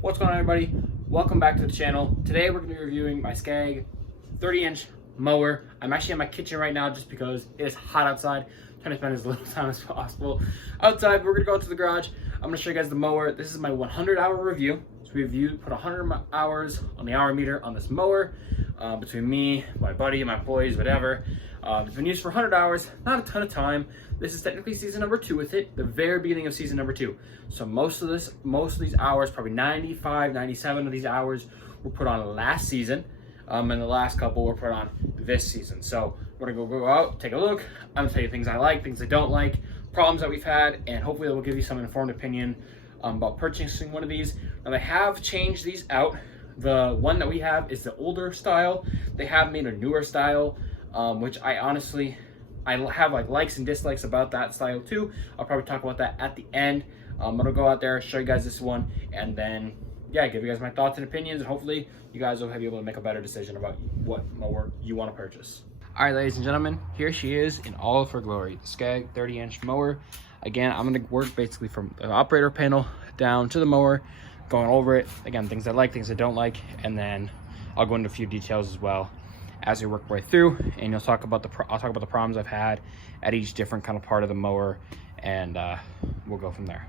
What's going on, everybody? Welcome back to the channel. Today we're going to be reviewing my SCAG 30-inch mower. I'm actually in my kitchen right now just because it is hot outside. I'm trying to spend as little time as possible outside. We're going to go to the garage. I'm going to show you guys the mower. This is my 100-hour review. So we put 100 hours on the hour meter on this mower between me, my buddy, my employees, whatever. It's been used for 100 hours, not a ton of time. This is technically season number 2 with it, the very beginning of season number 2. So most of these hours, probably 95, 97 of these hours were put on last season, and the last couple were put on this season. So we're gonna go out, take a look. I'm gonna tell you things I like, things I don't like, problems that we've had, and hopefully it will give you some informed opinion about purchasing one of these. Now they have changed these out. The one that we have is the older style. They have made a newer style, which I honestly, I have like likes and dislikes about that style too. I'll probably talk about that at the end. I'm gonna go out there, show you guys this one, and then yeah, give you guys my thoughts and opinions, and hopefully you guys will be able to make a better decision about what mower you want to purchase. All right, ladies and gentlemen, here she is in all of her glory, the SCAG 30-inch mower. Again, I'm gonna work basically from the operator panel down to the mower, going over it. Again, things I like, things I don't like, and then I'll go into a few details as well as we work our way through, and I'll talk about the problems I've had at each different kind of part of the mower, and we'll go from there.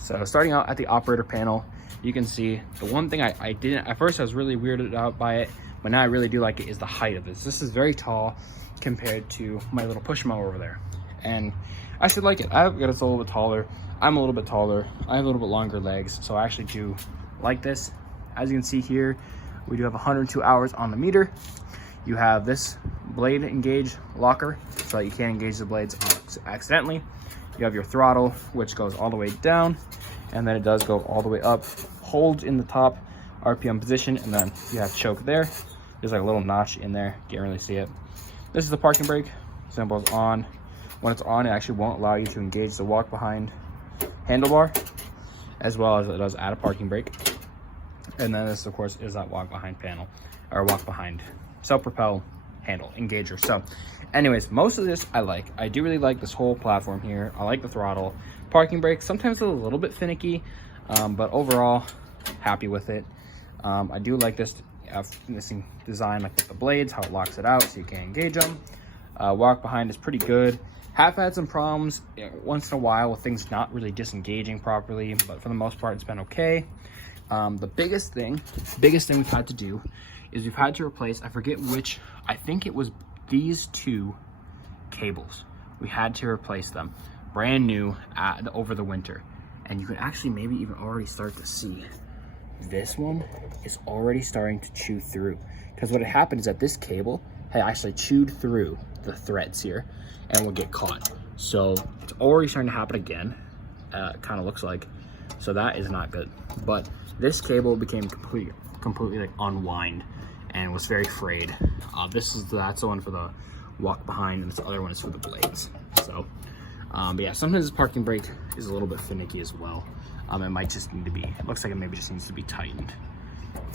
So starting out at the operator panel, you can see the one thing I didn't, at first I was really weirded out by it, but now I really do like it, is the height of this. This is very tall compared to my little push mower over there, and I should like it. I've got it's a little bit taller. I'm a little bit taller. I have a little bit longer legs, so I actually do like this. As you can see here, we do have 102 hours on the meter. You have this blade engage locker so that you can't engage the blades accidentally. You have your throttle, which goes all the way down, and then it does go all the way up, holds in the top RPM position, and then you have choke there. There's like a little notch in there, can't really see it. This is the parking brake, symbol is on. When it's on, it actually won't allow you to engage the walk behind handlebar, as well as it does add a parking brake. And then this, of course, is that walk behind panel, or walk behind self-propel handle engager. So anyways, most of this I like. I do really like this whole platform here. I like the throttle. Parking brake, sometimes it's a little bit finicky, but overall happy with it. I do like this design, like with the blades, how it locks it out so you can't engage them. Walk behind is pretty good. Have had some problems once in a while with things not really disengaging properly, but for the most part it's been okay. The biggest thing we've had to do is we've had to replace, I forget which, I think it was these two cables. We had to replace them brand new over the winter. And you can actually maybe even already start to see this one is already starting to chew through. Because what had happened is that this cable had actually chewed through the threads here and will get caught. So it's already starting to happen again, kind of looks like. So that is not good. But this cable became completely like unwind and was very frayed. That's the one for the walk behind, and this other one is for the blades. So but yeah, sometimes this parking brake is a little bit finicky as well. It might just need to be, it looks like it maybe just needs to be tightened.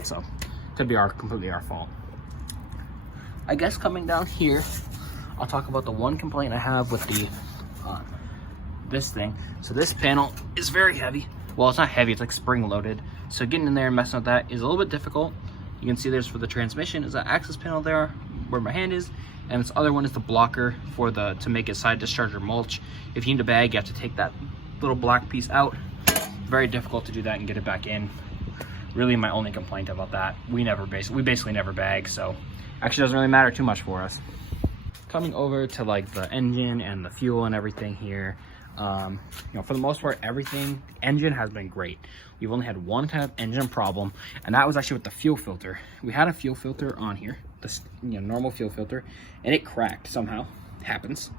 So could be completely our fault. I guess coming down here, I'll talk about the one complaint I have with the this thing. So this panel is very heavy. Well, it's not heavy, it's like spring loaded. So getting in there and messing with that is a little bit difficult. You can see there's for the transmission is that access panel there where my hand is, and this other one is the blocker for to make it side discharge or mulch. If you need a bag, you have to take that little black piece out. Very difficult to do that and get it back in. Really my only complaint about that. We basically never bag, so actually doesn't really matter too much for us. Coming over to like the engine and the fuel and everything here, you know, for the most part, everything, the engine has been great. We've only had one kind of engine problem, and that was actually with the fuel filter. We had a fuel filter on here, this normal fuel filter, and it cracked somehow. It happens.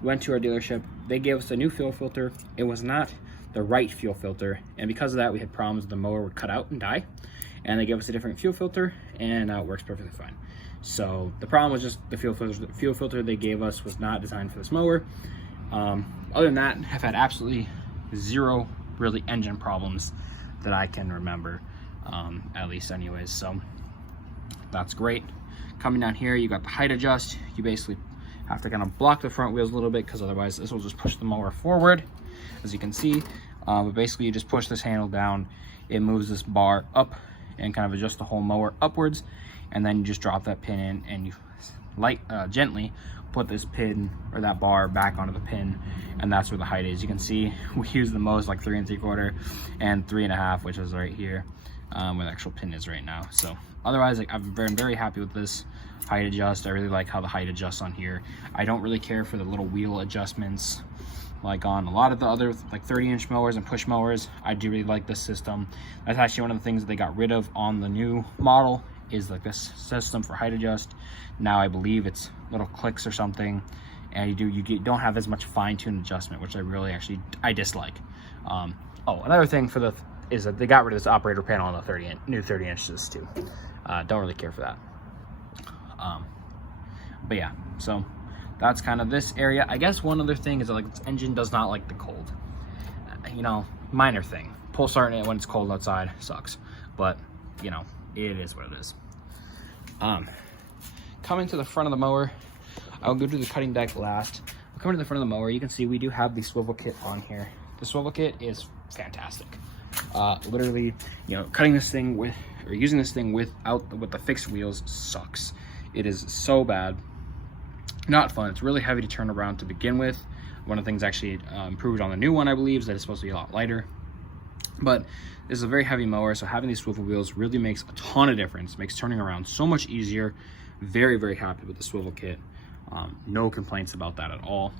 We went to our dealership, they gave us a new fuel filter. It was not the right fuel filter, and because of that we had problems. The mower would cut out and die, and they gave us a different fuel filter, and now it works perfectly fine. So the problem was just the fuel filter. The fuel filter they gave us was not designed for this mower. Other than that, I've had absolutely zero really engine problems that I can remember, at least anyways, so that's great. Coming down here, you got the height adjust. You basically have to kind of block the front wheels a little bit, because otherwise this will just push the mower forward. As you can see, But basically you just push this handle down, it moves this bar up and kind of adjusts the whole mower upwards, and then you just drop that pin in and you gently put this pin or that bar back onto the pin, and that's where the height is. You can see we use the most like 3 3/4 and 3 1/2, which is right here where the actual pin is right now. So otherwise, like, I've been very happy with this height adjust. I really like how the height adjusts on here. I don't really care for the little wheel adjustments like on a lot of the other like 30-inch mowers and push mowers. I do really like this system. That's actually one of the things that they got rid of on the new model, is like this system for height adjust. Now I believe it's little clicks or something, and you don't have as much fine-tuned adjustment, which I dislike. Oh, another thing is that they got rid of this operator panel on the new 30 inches too. Don't really care for that. But yeah, so that's kind of this area. I guess one other thing is that like this engine does not like the cold. You know, minor thing. Pull starting it when it's cold outside sucks, but you know, it is what it is. Coming to the front of the mower, I'll go to the cutting deck last. Coming to the front of the mower, you can see we do have the swivel kit on here. The swivel kit is fantastic. Literally, you know, cutting this thing with, or using this thing with the fixed wheels sucks. It is so bad. Not fun. It's really heavy to turn around to begin with. One of the things actually improved on the new one, I believe, is that it's supposed to be a lot lighter. But this is a very heavy mower, so having these swivel wheels really makes a ton of difference. It makes turning around so much easier. Very, very happy with the swivel kit. No complaints about that at all.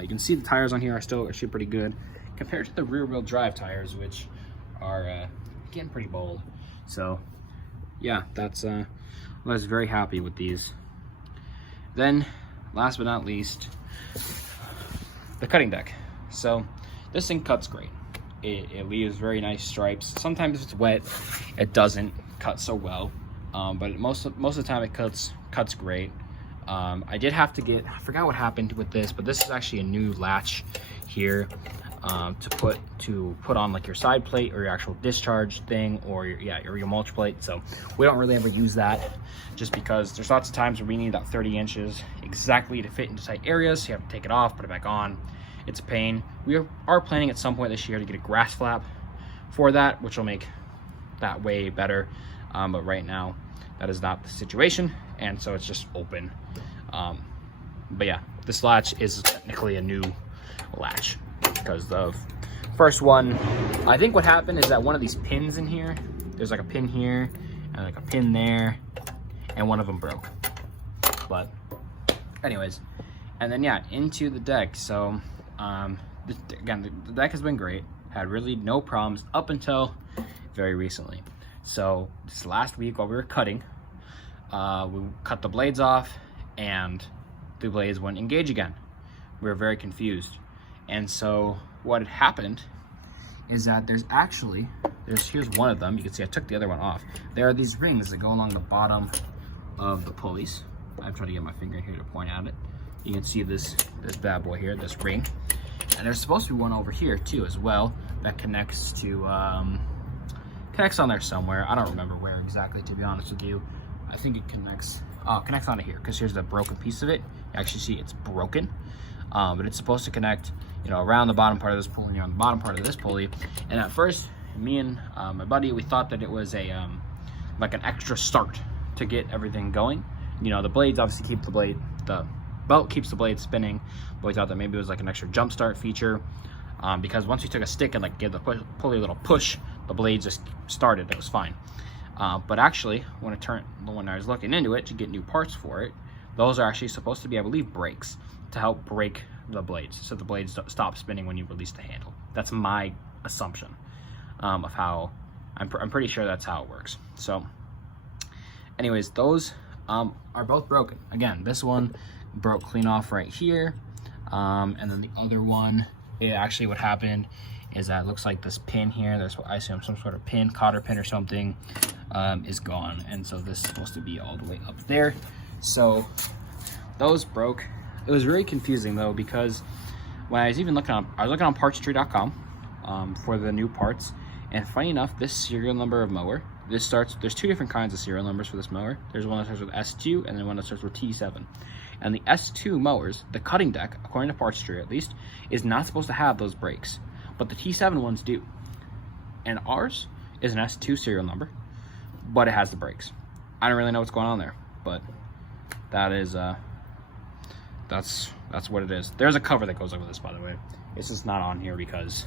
You can see the tires on here are still actually pretty good compared to the rear-wheel drive tires, which are getting pretty bold. So yeah, I was very happy with these. Then last but not least, the cutting deck. So this thing cuts great. It leaves very nice stripes. Sometimes if it's wet, it doesn't cut so well, but most of the time it cuts great. I did have to I forgot what happened with this, but this is actually a new latch here to put on like your side plate or your actual discharge thing, or your mulch plate. So we don't really ever use that, just because there's lots of times where we need that 30 inches exactly to fit into tight areas. So you have to take it off, put it back on. It's a pain. We are planning at some point this year to get a grass flap for that, which will make that way better. But right now, that is not the situation, and so it's just open. But yeah, this latch is technically a new latch, because the first one, I think what happened is that one of these pins in here, there's like a pin here and like a pin there, and one of them broke. But anyways, and then yeah, into the deck. So again, the deck has been great, had really no problems up until very recently. So this last week while we were cutting, we cut the blades off and the blades wouldn't engage again. We were very confused. And so what had happened is that here's one of them. You can see I took the other one off. There are these rings that go along the bottom of the pulleys. I'm trying to get my finger here to point at it. You can see this bad boy here, this ring. And there's supposed to be one over here too as well that connects to connects on there somewhere. I don't remember where exactly, to be honest with you. I think it connects onto here, because here's the broken piece of it. You actually see it's broken. But it's supposed to connect, you know, around the bottom part of this pulley and on the bottom part of this pulley. And at first, me and my buddy, we thought that it was a like an extra start to get everything going. You know, the blades obviously keep the belt keeps the blade spinning, but we thought that maybe it was like an extra jump start feature, because once we took a stick and like gave the pulley a little push, the blade just started. It was fine. But actually, when I was looking into it to get new parts for it, those are actually supposed to be, I believe, brakes to help brake the blades, so the blades stop spinning when you release the handle. That's my assumption of how, I'm pretty sure that's how it works. So anyways, those are both broken. Again, this one broke clean off right here, and then the other one, actually what happened is that it looks like this pin here, there's, I assume, some sort of pin, cotter pin or something, is gone, and so this is supposed to be all the way up there. So those broke. It was very confusing though, because when I was even looking on partstree.com for the new parts, and funny enough, this serial number of mower, there's two different kinds of serial numbers for this mower. There's one that starts with S2 and then one that starts with T7. And the S2 mowers, the cutting deck, according to Partstree at least, is not supposed to have those brakes. but the T7 ones do. And ours is an S2 serial number, but it has the brakes. I don't really know what's going on there, but that is that's what it is. There's a cover that goes over this, by the way. It's just not on here because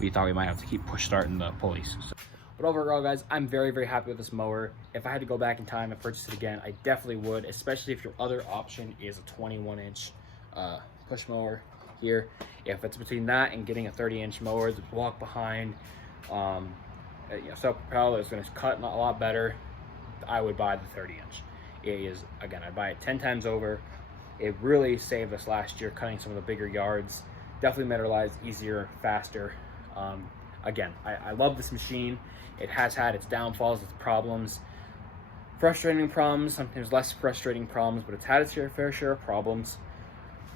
we thought we might have to keep push starting the pulleys. So. But overall, guys, I'm very, very happy with this mower. If I had to go back in time and purchase it again, I definitely would, especially if your other option is a 21-inch push mower here. If it's between that and getting a 30-inch mower to walk behind, self-propel is going to cut a lot better, I would buy the 30-inch. It is, again, I'd buy it 10 times over. It really saved us last year cutting some of the bigger yards. Definitely made our lives easier, faster. Again, I love this machine. It has had its downfalls, its problems, frustrating problems, sometimes less frustrating problems, but it's had its fair share of problems.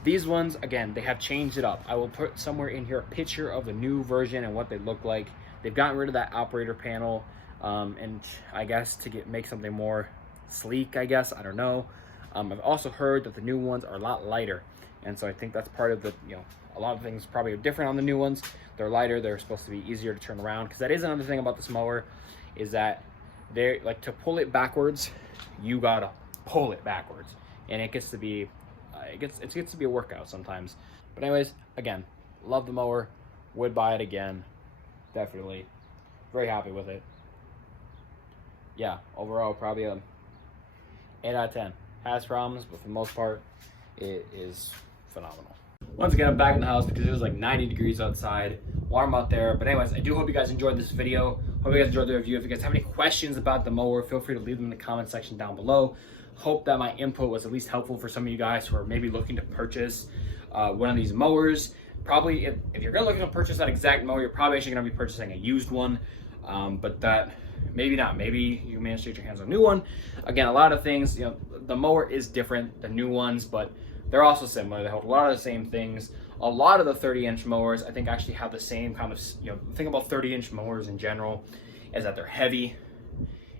These ones, again, they have changed it up. I will put somewhere in here a picture of the new version and what they look like. They've gotten rid of that operator panel, and I guess to make something more sleek, I guess, I don't know. I've also heard that the new ones are a lot lighter, and so I think that's part of the, a lot of things probably are different on the new ones. They're lighter, they're supposed to be easier to turn around, because that is another thing about this mower, is that they're like, to pull it backwards, you gotta pull it backwards, and it gets to be it gets to be a workout sometimes. But anyways, again, love the mower, would buy it again, definitely. Very happy with it. Yeah, overall probably a 8 out of 10. Has problems, but for the most part, it is phenomenal. Once again, I'm back in the house because it was like 90 degrees outside, warm out there. But anyways, I do hope you guys enjoyed this video. Hope you guys enjoyed the review. If you guys have any questions about the mower, feel free to leave them in the comment section down below. Hope that my input was at least helpful for some of you guys who are maybe looking to purchase one of these mowers. Probably, if you're gonna look to purchase that exact mower, you're probably actually gonna be purchasing a used one. But that, maybe not. Maybe you manage to get your hands on a new one. Again, a lot of things, the mower is different than new ones, but they're also similar. They hold a lot of the same things. A lot of the 30-inch mowers, I think, actually have the same kind of, the thing about 30-inch mowers in general is that they're heavy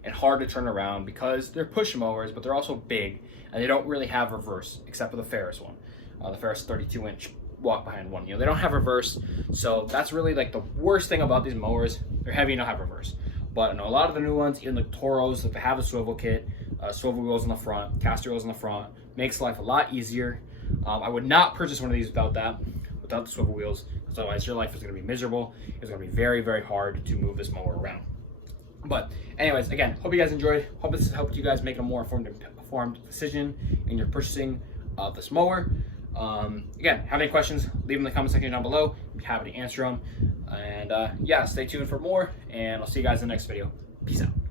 and hard to turn around because they're push mowers, but they're also big, and they don't really have reverse, except for the Ferris one. The Ferris 32-inch walk behind one. They don't have reverse, so that's really like the worst thing about these mowers. They're heavy and don't have reverse. But a lot of the new ones, even the Toros, if they have a swivel kit, swivel wheels in the front, caster wheels in the front, makes life a lot easier. I would not purchase one of these without the swivel wheels, because otherwise your life is going to be miserable. It's going to be very, very hard to move this mower around. But anyways, again, hope you guys enjoyed. Hope this helped you guys make a more informed decision in your purchasing of this mower. Again, have any questions, leave them in the comment section down below. I'd be happy to answer them. And yeah, stay tuned for more, and I'll see you guys in the next video. Peace out.